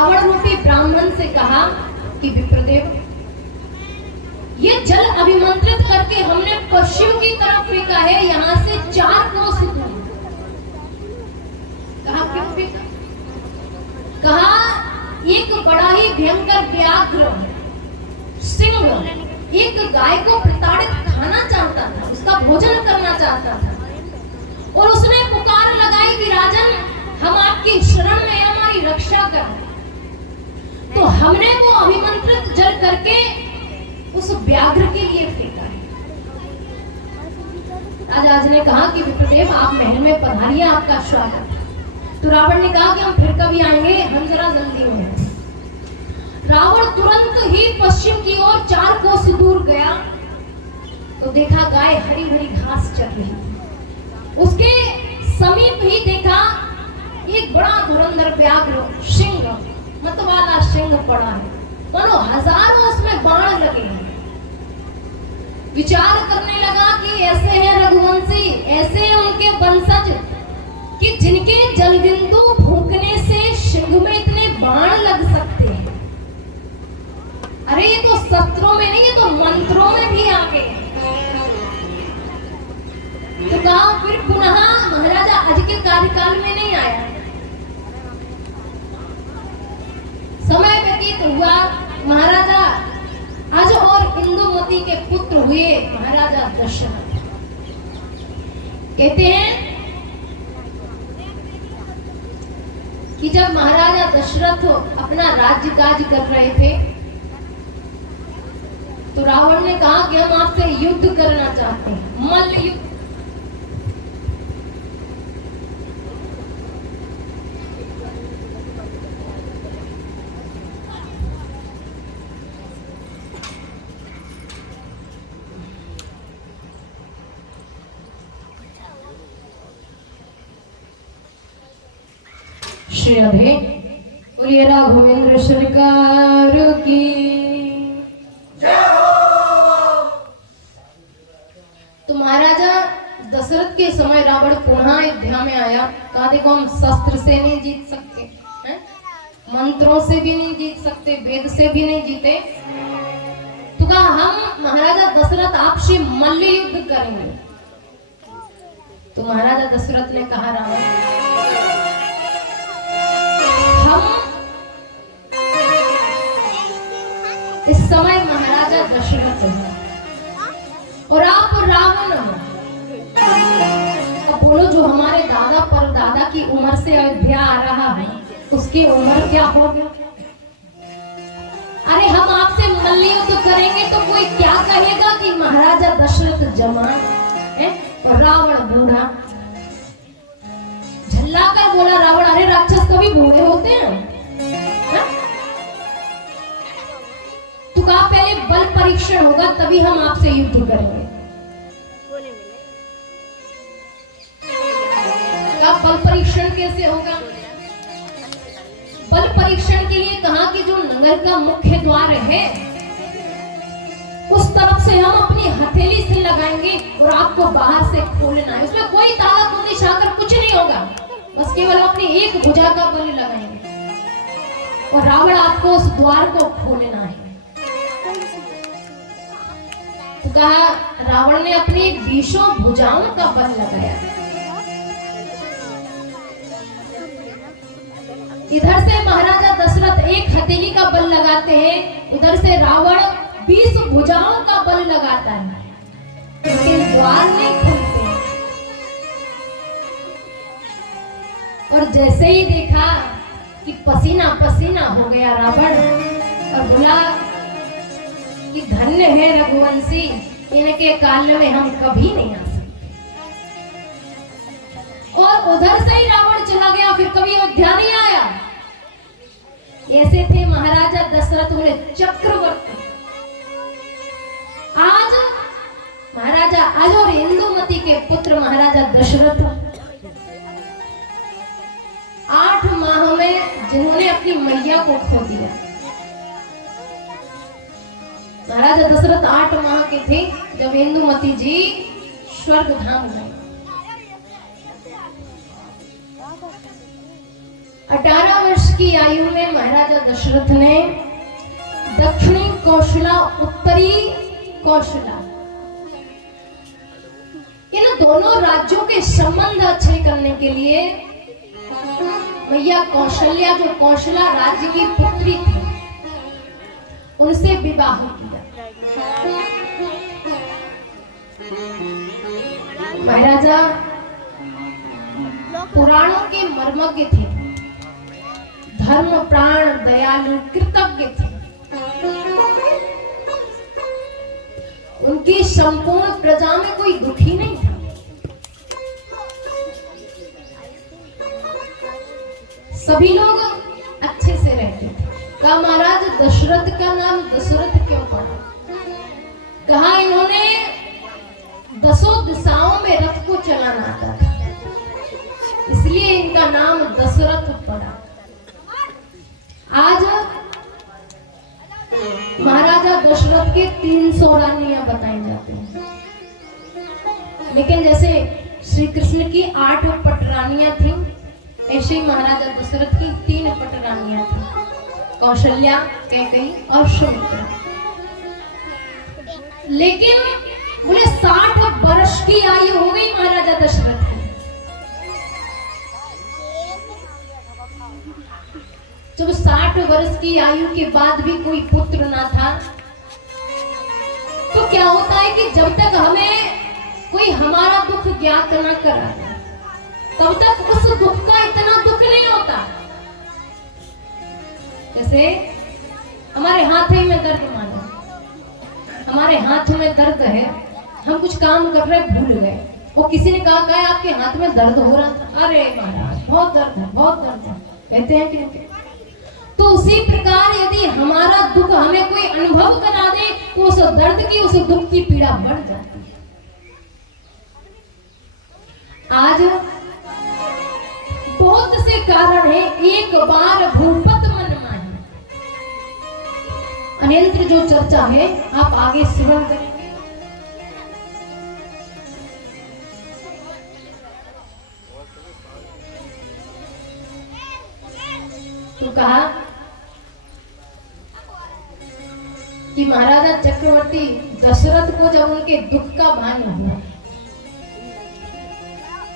रावण रूपी ब्राह्मण से कहा कि विप्रदेव, ये जल अभिमंत्रित करके हमने पश्चिम की तरफ फेंका है, यहाँ से 4 कोस दूर। कहा क्यों फेंका? कहा एक बड़ा ही भयंकर व्याघ्र सिंह एक गाय को प्रताड़ित खाना चाहता था, उसका भोजन करना चाहता था, और उसने पुकार लगाई कि राजन, हम आपकी शरण में, हमारी रक्षा करें। तो हमने वो अभिमंत्रित जल करके उस व्याघ्र के लिए फेंका है। राजा ने कहा कि विप्रदेव, आप महल में पधारिए, आपका स्वागत है। तो रावण ने कहा कि हम फिर कभी आएंगे, हम जरा जल्दी में हैं। रावण तुरंत ही पश्चिम की ओर 4 कोस दूर गया तो देखा गाय हरी भरी घास चर रही थी। उसके समीप ही देखा एक बड़ा धुरंधर व्याघ्र सिंह, मतवाला सिंह पड़ा है, मानो हजारों उसमें बाण लगे हैं। विचार करने लगा कि ऐसे हैं रघुवंशी, ऐसे हैं उनके वंशज कि जिनके जलबिंदु फूंकने से सिंह में इतने बाण लग सकते हैं। अरे ये तो शस्त्रों में नहीं, ये तो मंत्रों में भी आ गए। तो कहा फिर पुनः महाराजा अज के कार्यकाल में नहीं आया। समय व्यतीत हुआ, महाराजा अज और इंदुमती के पुत्र हुए महाराजा दशरथ। कहते हैं कि जब महाराजा दशरथ अपना राज्य काज कर रहे थे तो रावण ने कहा कि हम आपसे युद्ध करना चाहते हैं, मल्ल युद्ध। श्री राधे बोलिए, राघवेंद्र सरकार की जय हो। तो महाराजा दशरथ के समय रावण पुनः अयोध्या में आया। कहा देखो, हम शस्त्र से नहीं जीत सकते हैं, मंत्रों से भी नहीं जीत सकते, वेद से भी नहीं जीते। तो कहा हम महाराजा दशरथ आपसे मल्ल युद्ध करेंगे। तो महाराजा दशरथ ने कहा रावण, इस समय महाराजा दशरथ है और आप रावण हो। अब बोलो, जो हमारे दादा परदादा की उम्र से अयोध्या आ रहा है, उसकी उम्र क्या होगी? अरे हम आपसे मल्ल युद्ध करेंगे तो कोई क्या कहेगा कि महाराजा दशरथ जवान है और रावण बूढ़ा। झल्लाकर बोला रावण, अरे राक्षस कभी बूढ़े होते हैं? तो कहा पहले बल परीक्षण होगा, तभी हम आपसे युद्ध करेंगे। कहा बल परीक्षण कैसे होगा? बल परीक्षण के लिए कहा कि जो नगर का मुख्य द्वार है उस तरफ से हम अपनी हथेली से लगाएंगे और आपको बाहर से खोलना है। उसमें कोई ताला कुंडी शाकर कुछ नहीं होगा, बस केवल अपनी एक भुजा का बल लगाएंगे और रावण आपको उस द्वार को खोलना है। तो कहा रावण ने अपनी 20 भुजाओं का बल लगाया। इधर से महाराजा दशरथ एक हथेली का बल लगाते हैं, उधर से रावण 20 भुजाओं का बल लगाता है, लेकिन द्वार नहीं खुलते। और जैसे ही देखा कि पसीना पसीना हो गया रावण और बोला कि धन्य है रघुवंशी, इनके काल में हम कभी नहीं आ सकते। और उधर से ही रावण चला गया, फिर कभी अयोध्या नहीं आया। ऐसे थे महाराजा दशरथ, बोले चक्रवर्ती। आज महाराजा अज और इंदुमती के पुत्र महाराजा दशरथ 8 माह में जिन्होंने अपनी मैया को खो दिया। महाराजा दशरथ 8 माह के थे जब इंदुमती जी स्वर्ग धाम गए। 18 वर्ष की आयु में महाराजा दशरथ ने दक्षिणी कौशला, उत्तरी कौशला, इन दोनों राज्यों के संबंध अच्छे करने के लिए मैया कौशल्या, जो कौशला राज्य की पुत्री थी, उनसे विवाह किया। महाराजा पुराणों के मर्मज्ञ थे, धर्म प्राण दयालु कृतज्ञ थे। उनकी संपूर्ण प्रजा में कोई दुखी नहीं था। सभी लोग अच्छे से रहते थे। कहा महाराज दशरथ का नाम दशरथ क्यों पड़ा? कहा इन्होंने 10 दिशाओं में रथ को चलाना आता था, इसलिए इनका नाम दशरथ पड़ा। आज महाराजा दशरथ के 300 रानियां बताई जाती हैं, लेकिन जैसे श्री कृष्ण की 8 पटरानियां थी, ऐसे ही महाराजा दशरथ की 3 पटरानियां थी, कौशल्या, कैकेयी और सुमित्रा। लेकिन बोले 60 वर्ष की आयु हो गई महाराजा दशरथ की। जब 60 वर्ष की आयु के बाद भी कोई पुत्र ना था, तो क्या होता है कि जब तक हमें कोई हमारा दुख ज्ञात न करा तब तक उस दुख का इतना दुख नहीं होता। जैसे हमारे हाथ में दर्द, मानो हमारे हाथ में दर्द है, हम कुछ काम कर रहे भूल गए, और किसी ने कहा आपके हाथ में दर्द हो रहा था, अरे महाराज बहुत दर्द है, बहुत दर्द है, कहते हैं कि तो उसी प्रकार यदि हमारा दुख हमें कोई अनुभव करा दे तो उस दर्द की, उस दुख की पीड़ा बढ़ जाती है। आज बहुत से कारण है, एक बार भूपत मन माही, अन्यंत्र जो चर्चा है आप आगे श्रवण करेंगे। तो कहा कि महाराजा चक्रवर्ती दशरथ को जब उनके दुख का भान हुआ,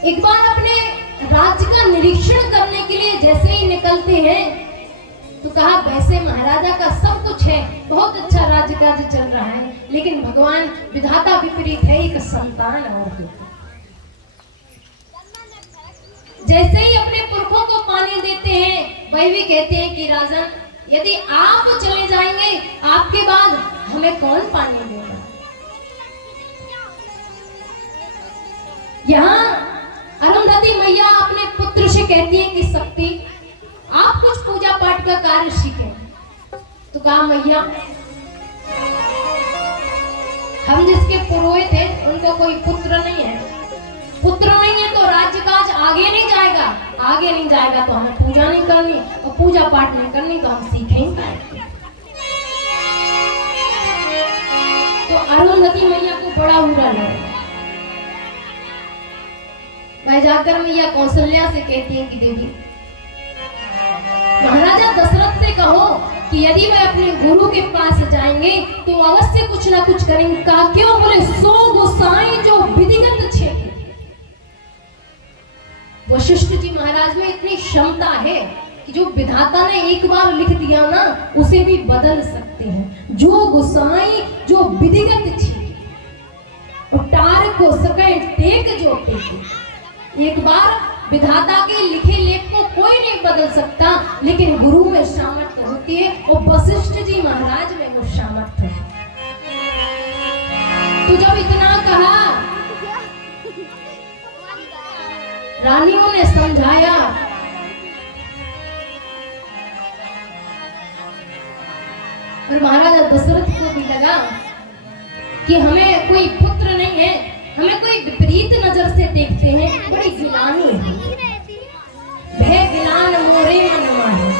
एक बार अपने राज्य का निरीक्षण करने के लिए जैसे ही निकलते हैं, तो कहा वैसे महाराजा का सब कुछ है, बहुत अच्छा राज्य काज चल रहा है, लेकिन भगवान विधाता विपरीत है, एक संतान और है। जैसे ही अपने पुरखों को पानी देते हैं, वही भी कहते हैं कि राजन यदि आप चले जाएंगे, आपके बाद हमें कौन पानी देगा? यहाँ अरुंधति मैया अपने पुत्र से कहती है कि शक्ति आप कुछ पूजा पाठ का कार्य सीखें। तो कहा मैया हम जिसके पुरोहित हैं उनको कोई पुत्र नहीं है, पुत्र नहीं है तो राज्य काज आगे नहीं जाएगा, आगे नहीं जाएगा तो हमें पूजा नहीं करनी, और पूजा पाठ नहीं करनी तो हम सीखेंगे। तो अरुंधति मैया को बड़ा बुरा लगा। वह जाकर मैया कौशल्या से कहती है कि देवी महाराजा दशरथ से कहो कि यदि वे अपने गुरु के पास जाएंगे तो अवश्य कुछ ना कुछ करेंगे। कहा क्यों? बोले 100 गोसाई जो विधिगत क्षेत्र। वशिष्ठ जी महाराज में इतनी क्षमता है कि जो विधाता ने एक बार लिख दिया ना, उसे भी बदल सकते हैं। जो गोसाई जो विधिगत छे और टार को सके टेक जो टेके। एक बार विधाता के लिखे लेख को कोई नहीं बदल सकता, लेकिन गुरु में सामर्थ्य होती है, और वशिष्ठ जी महाराज में वो सामर्थ्य है। तो जब इतना कहा, रानियों ने समझाया, और महाराजा दशरथ को भी लगा कि हमें कोई पुत्र नहीं है, हमें कोई विपरीत नजर से देखते हैं, बड़ी गिलानी है, भय गिलान मोरे मनवा है।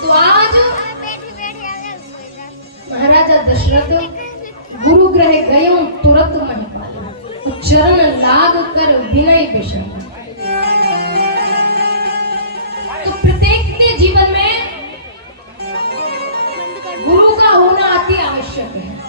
तो आज महाराजा दशरथ गुरु ग्रह गए तुरंत महिपाल, चरण लाग कर विनय विषम। आवश्यक है।